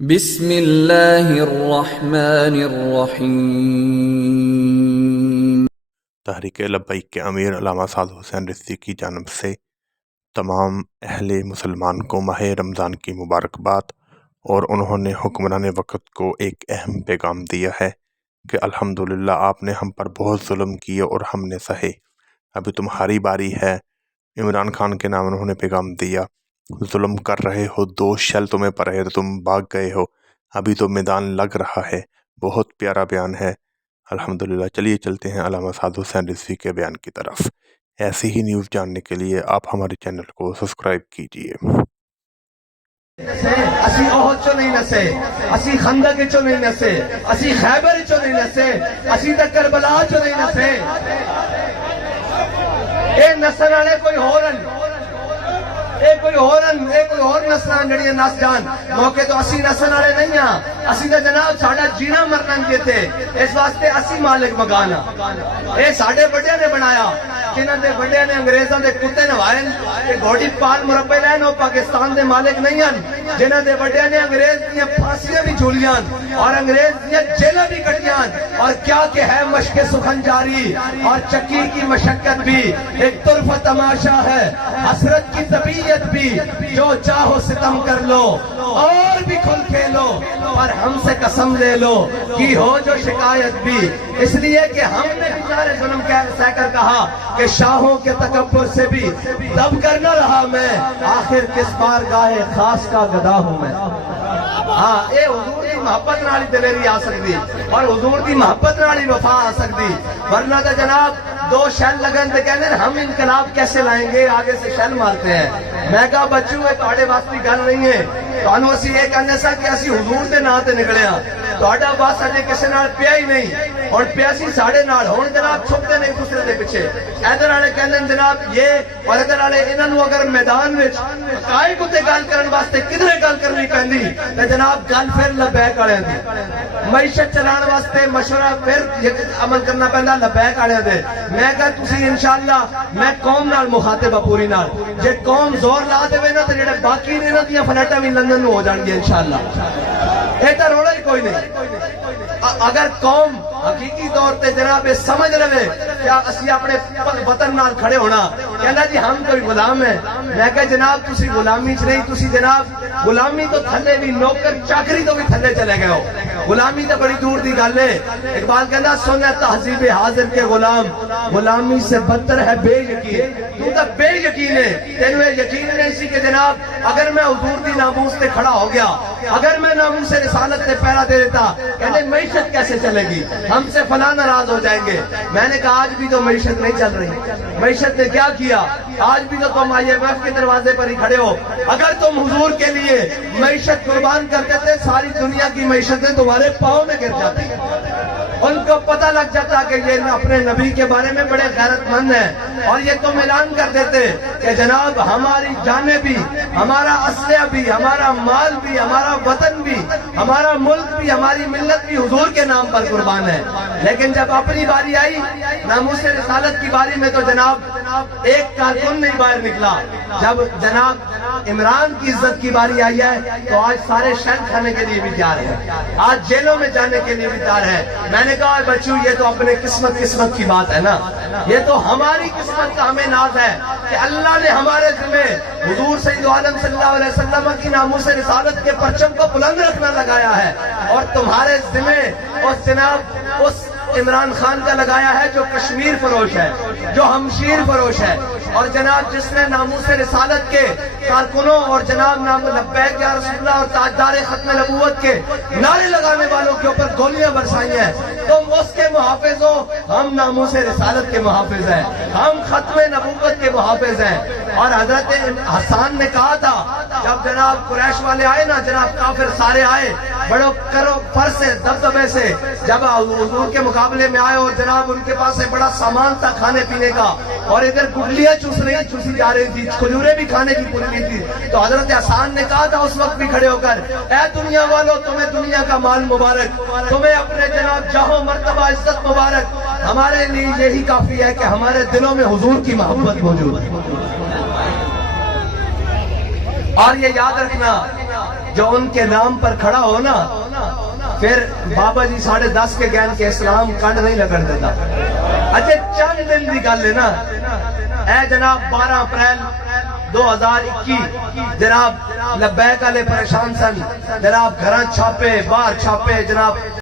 بسم اللہ الرحمن الرحیم۔ تحریک لبیک کے امیر علامہ سعد حسین رضوی کی جانب سے تمام اہل مسلمان کو ماہ رمضان کی مبارکباد، اور انہوں نے حکمران وقت کو ایک اہم پیغام دیا ہے کہ الحمدللہ آپ نے ہم پر بہت ظلم کیے اور ہم نے سہے، ابھی تمہاری باری ہے۔ عمران خان کے نام انہوں نے پیغام دیا، ظلم کر رہے ہو، 2 شل تمہیں پر ہے تو تم بھاگ گئے ہو، ابھی تو میدان لگ رہا ہے۔ بہت پیارا بیان ہے الحمدللہ۔ چلیے چلتے ہیں علامہ سعد حسین رضوی کے بیان کی طرف۔ ایسی ہی نیوز جاننے کے لیے آپ ہمارے چینل کو سبسکرائب کیجیے۔ اسی احد چو نہیں نسے، اسی خندق چو نہیں نسے، اسی خیبر چو نہیں نسے، اسی تے کربلا چو نہیں نسے۔ اے نسل والے کوئی ہورن، اے کوئی اور نسلان جڑیاں نس جان، موقع تو اسی نسل والے نہیں ہاں۔ اسی تے جناب ساڈا جینا مرنا کے تھے، اس واسطے اسی مالک مکان ہاں۔ اے ساڈے بڑے نے بنایا، جنہاں دے بڑے نے انگریزاں دے کتے نوائے کہ گھوڑی پال مربے لین، وہ پاکستان دے مالک نہیں ہیں۔ جنہاں دے بڑے نے انگریز دیاں پھانسیاں بھی جھولیاں اور انگریز دیاں جیلاں بھی کٹیاں، اور کیا کہ ہے مشق سخن جاری اور چکی کی مشقت بھی، ایک طرف تماشا ہے حسرت کی طبیعت بھی، جو چاہو ستم کر لو اور بھی کھل کھیلو، اور ہم سے قسم لے لو کی ہو جو شکایت بھی، اس لیے کہ ہم نے بیچارے ظلم سہ کر کہا کہ شاہوں کے تکبر سے بھی دب کر نہ رہا میں، آخر کس بار گاہے خاص کا گدا ہوں میں۔ ہاں، اے حضور دی محبت نالی دلیری آ سکتی، اور حضور دی محبت نالی وفا آ سکتی، ورنہ تو جناب 2 شل لگن تے کہنے ہم انقلاب کیسے لائیں گے، آگے سے شل مارتے ہیں۔ میں کہا بچوں یہ تہاڈے واسطے گل نہیں ہے، تانوں اسی یہ کہنے سا کہ اسی حضور دے نام تے نکلے ہاں، تہاڈا بس اجے کسے نال پیا ہی نہیں، اور پیا سی ساڈے نال، ہن جناب چھپتے نہیں دوسرے دے پیچھے۔ ادھر والے کہندے جناب یہ، اور ادھر والے انہاں نوں اگر میدان وچ حقائق تے گل کرن واسطے کدھر گل کرنی پیندی تے جناب گل پھر لبیک والے دی، معیشت چلان واسطے مشورہ پھر عمل کرنا پیندا لبیک والے دے۔ میں کہا تسی انشاءاللہ میں قوم نال مخاطب ہاں پوری نال، جے قوم زور لا دے نا تے جڑے باقی نے انہاں دیاں فلیٹاں وی لندن نوں ہو جان گے انشاءاللہ۔ اے تے رولا ہی کوئی نہیں۔ اگر قوم حقیقی طور تے جناب سمجھ لے کیا اسی اپنے وطن نال کھڑے ہونا، کہنا جی ہم کوئی غلام ہیں، میں کہا جناب تسی غلامی چ نہیں، تسی جناب غلامی تو تھلے بھی، نوکر چاکری تو بھی تھلے چلے گئے ہو، غلامی تو بڑی دور دی گل ہے۔ اقبال کہنا سونا تہذیب حاضر کے غلام، غلامی سے بدتر ہے بے یقین، تو تو بے یقین ہے، تینوں یقین نہیں سی کہ جناب اگر میں حضور دی ناموس تے کھڑا ہو گیا، اگر میں ناموس رسالت تے پہرا دے دیتا، کہنے معیشت کیسے چلے گی، ہم سے فلاں ناراض ہو جائیں گے۔ میں نے کہا آج بھی تو معیشت نہیں چل رہی، معیشت نے کیا کیا، آج بھی تو تم IMF کے دروازے پر ہی کھڑے ہو۔ اگر تم حضور کے لیے معیشت قربان کرتے تھے، ساری دنیا کی معیشتیں تمہارے پاؤں میں گر جاتی، ان کو پتہ لگ جاتا کہ یہ اپنے نبی کے بارے میں بڑے غیرت مند ہیں، اور یہ تم اعلان کر دیتے کہ جناب ہماری جانیں بھی، ہمارا اسلحہ بھی، ہمارا مال بھی، ہمارا وطن بھی، ہمارا ملک بھی، ہماری ملت بھی حضور کے نام پر قربان ہے۔ لیکن جب اپنی باری آئی ناموس رسالت کی باری میں تو جناب ایک کارکن نہیں باہر نکلا۔ جب جناب عمران کی عزت کی باری آئی ہے تو آج سارے شہر کھانے کے لیے بھی تیار ہے، آج جیلوں میں جانے کے لیے بھی تیار ہے۔ میں نے کہا بچوں یہ تو اپنے قسمت کی بات ہے نا، یہ تو ہماری قسمت کا ہمیں ناز ہے کہ اللہ نے ہمارے ذمہ حضور سید عالم صلی اللہ علیہ وسلم کی ناموس رسالت کے پرچم کو بلند رکھنا لگایا ہے، اور تمہارے ذمہ اس جناب اس عمران خان کا لگایا ہے جو کشمیر فروش ہے، جو ہمشیر فروش ہے، اور جناب جس نے ناموس رسالت کے کارکنوں اور جناب نام لبیک یا رسول اللہ اور تاجدار ختم نبوت کے نعرے لگانے والوں کے اوپر گولیاں برسائی ہیں، تم اس کے محافظ ہو، ہم ناموس رسالت کے محافظ ہیں، ہم ختم نبوت کے محافظ ہیں۔ اور حضرت حسان نے کہا تھا جب جناب قریش والے آئے نا، جناب کافر سارے آئے بڑو کرو پر سے دبدبے سے، جب حضور کے مقابلے میں آئے اور جناب ان کے پاس بڑا سامان تھا کھانے پینے کا، اور ادھر گٹلیاں چوسی جا رہی تھی، کھجوریں بھی کھانے کی پوری تھی، تو حضرت حسان نے کہا تھا اس وقت بھی کھڑے ہو کر، اے دنیا والو تمہیں دنیا کا مال مبارک، تمہیں اپنے جناب جاہو مرتبہ عزت مبارک، ہمارے لیے یہی کافی ہے کہ ہمارے دلوں میں حضور کی محبت موجود ہے۔ اور یہ یاد رکھنا جو ان کے نام پر کھڑا ہو نا پھر بابا جی 10:30 کے گین کے اسلام کنڈ نہیں لگن دیتا. اچھے چند دن دی گل ہے نا. اے جناب 12 اپریل 2021 جناب لبیک والے پریشان سن. جناب گھراں چھاپے باہر چھاپے جناب